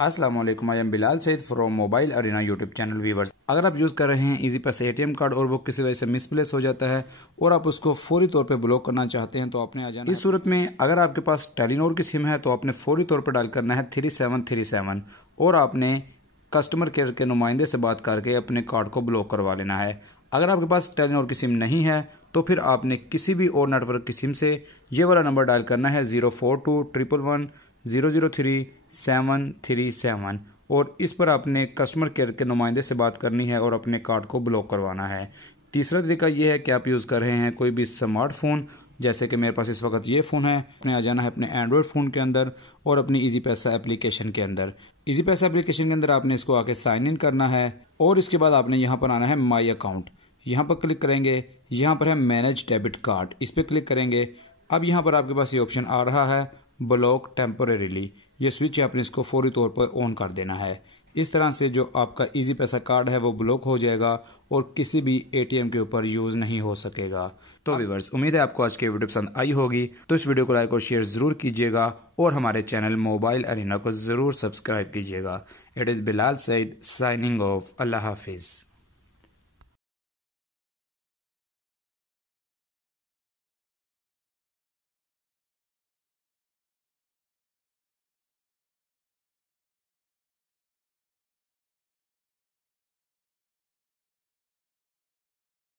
अस्सलाम वालेकुम, I am Bilal Saeed from mobile arena YouTube channel viewers. अगर आप यूज़ कर रहे हैं इजी पैसे एटीएम कार्ड और वो किसी वजह से मिसप्लेस हो जाता है और आप उसको फौरी तौर पे ब्लॉक करना चाहते हैं तो आपने आ जाना। इस सूरत में अगर आपके पास टेलीनॉर की सिम है तो आपने फौरी तौर पर डायल करना है 3737 और आपने कस्टमर केयर के नुमाइंदे से बात करके अपने कार्ड को ब्लॉक करवा लेना है। अगर आपके पास टेलीनॉर की सिम नहीं है तो फिर आपने किसी भी और नेटवर्क की सिम से ये वाला नंबर डायल करना है 0421110737 और इस पर आपने कस्टमर केयर के नुमाइंदे से बात करनी है और अपने कार्ड को ब्लॉक करवाना है। तीसरा तरीका ये है कि आप यूज़ कर रहे हैं कोई भी स्मार्टफोन, जैसे कि मेरे पास इस वक्त ये फ़ोन है, आपने आ जाना है अपने एंड्रॉयड फ़ोन के अंदर और अपनी इजी पैसा एप्लीकेशन के अंदर। इजी पैसा एप्लीकेशन के अंदर आपने इसको आके साइन इन करना है और इसके बाद आपने यहाँ पर आना है माई अकाउंट। यहाँ पर क्लिक करेंगे, यहाँ पर है मैनेज डेबिट कार्ड, इस पर क्लिक करेंगे। अब यहाँ पर आपके पास ये ऑप्शन आ रहा है ब्लॉक टेम्पोरेरीली, ये स्विच आपने इसको फौरी तौर पर ऑन कर देना है। इस तरह से जो आपका इजी पैसा कार्ड है वो ब्लॉक हो जाएगा और किसी भी एटीएम के ऊपर यूज़ नहीं हो सकेगा। तो व्यूअर्स, उम्मीद है आपको आज की वीडियो पसंद आई होगी, तो इस वीडियो को लाइक और शेयर ज़रूर कीजिएगा और हमारे चैनल मोबाइल अरीना को ज़रूर सब्सक्राइब कीजिएगा। It is Bilal Saeed signing off. अल्लाह हाफिज़।